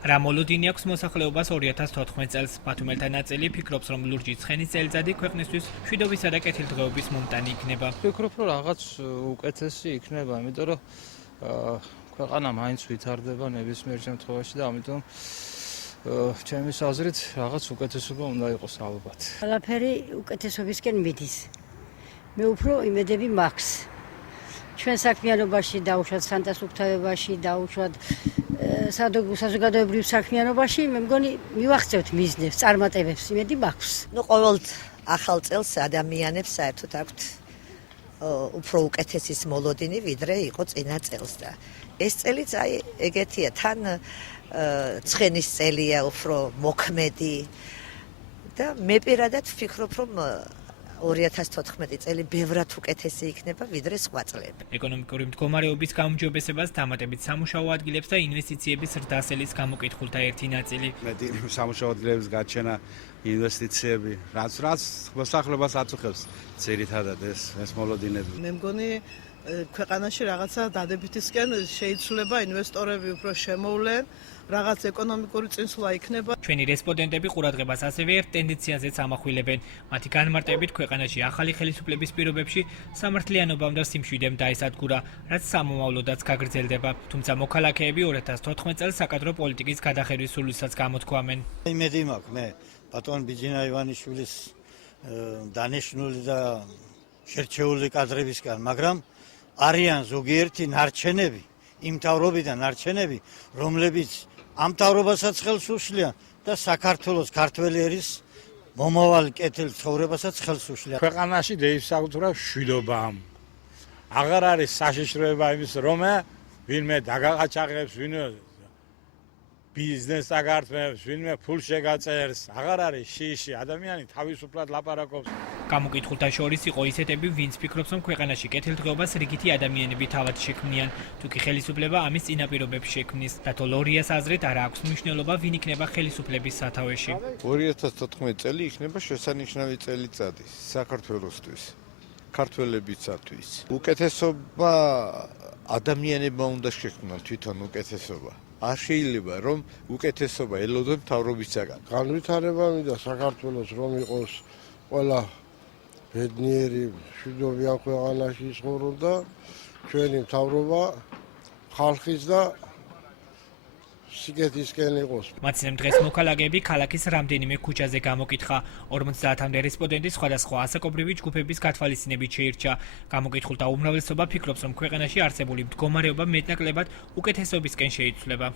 რა მოლოდინი აქვს მოსახლეობას 2014 წელს. ბათუმელთა ნაწილი ფიქრობს, რომ ლურჯი ცხენის წელიწადი ქვეყნისთვის მშვიდობისა და კეთილდღეობის მომტანი იქნება. ვფიქრობ, რომ რაღაც უკეთესი იქნება, იმიტომ რომ ქვეყანა მაინც ვითარდება ნებისმიერ შემთხვევაში და ამიტომ ჩემის აზრით რაღაც უკეთესობა უნდა იყოს ალბათ. ყველაფერი უკეთესობისკენ მიდის. მე უფრო იმედები მაქვს. ჩვენ საქმიანობაში დაუშვათ სანტასუფთავებაში, დაუშვათ საზოგადოებრივ საქმიანობაში, მე მგონი მივახცევთ მიზნებს, წარმატებებს, იმედი მაქვს. ყოველ ახალ წელს ადამიანებს საერთოდ აქვთ უფრო უკეთესის მოლოდინი, ვიდრე იყო წინა წელს და ეს წელიც აი ეგეთია, თან ცხენის წელია, უფრო მოქმედი და მე პირადად ვფიქრობ, რომ 2014 წელი ბევრად უკეთესი იქნება ვიდრე სხვა წლები. ეკონომიკური მდგომარეობის გაუმჯობესებას დამატებით სამუშაო ადგილებს და ინვესტიციების ზრდასელის გამოკითხულთა ერთი ნაწილი. მეტი სამუშაო ადგილების გაჩენა, ინვესტიციები, რაც მოსახლეობას აწუხებს ძირითადად ეს მოლოდინები. მე მგონი ქვეყანაში რაღაცა დადებითისკენ შეიცვლება, ინვესტორები უფრო შემოვლენ, რაღაც ეკონომიკური წინსვლა იქნება. ჩვენი რესპონდენტები ყურადღებას ასევე ერთ ტენდენციაზეც ამახვილებენ. მათი განმარტებით ქვეყანაში ახალი ხელისუფლების პირობებში სამართლიანობამ და სიმშვიდემ დაესადგურა, რაც სამომავლოდაც გაგრძელდება. თუმცა მოქალაქეები 2014 წელს საკადრო პოლიტიკის გადახერვის სულისას გამოთქვამენ. იმედი მაქვს მე ბატონ ბიძინა ივანიშვილის დანიშნული და შერჩეული კადრებისგან, მაგრამ არიან ზოგიერთი ნარჩენები, იმ მთავრობიდან ნარჩენები, რომლებიც ამ მთავრობასაც ხელს უშლიან და საქართველოს ქართველი ერის მომავალი კეთილ ცხოვრებასაც ხელს უშლიან. ქვეყანაში დაისაუთრა მშვიდობამ. აღარ არის საშიშროება იმის, რომ ვინმე დაგაყაჩაღებს, ვინმე ბიზნესს აგართმევს, ვინმე ფულს შეგაწერს, აღარ არის შიში, ადამიანი თავისუფლად ლაპარაკობს. გამოკითხულთა შორის იყო ისეთები, ვინც ფიქრობს, რომ ქვეყანაში კეთილდღეობას რიგითი ადამიანები თავად შექმნიან, თუ კი ხელისუფლება ამის წინაპირობებს შექმნის. დათო ლორიას აზრით არ აქვს მნიშვნელობა, ვინ იქნება ხელისუფლების სათავეში. 2014 წელი იქნება შესანიშნავი წელიწადი საქართველოსთვის, ქართველებისათვის. უკეთესობა ადამიანებმა უნდა შექმნან თვითონ უკეთესობა. არ შეიძლება რომ უკეთესობა ელოდონ მთავრობისაგან. განვითარება მინდა საქართველოს რომ იყოს ყველა ბედნიერი მშვიდობიან ქვეყანაში ცხოვრონ და ჩვენი მთავრობა ხალხის და სიკეთისკენ იყოს. მაცნემ დღეს მოქალაქეები ქალაქის რამდენიმე ქუჩაზე გამოკითხა. 50-მდე რესპონდენტი სხვადასხვა ასაკობრივი ჯგუფების გათვალისწინებით შეირჩა. გამოკითხულთა უმრავლესობა ფიქრობს, რომ ქვეყანაში არსებული მდგომარეობა მეტნაკლებად უკეთესობისკენ შეიცვლება.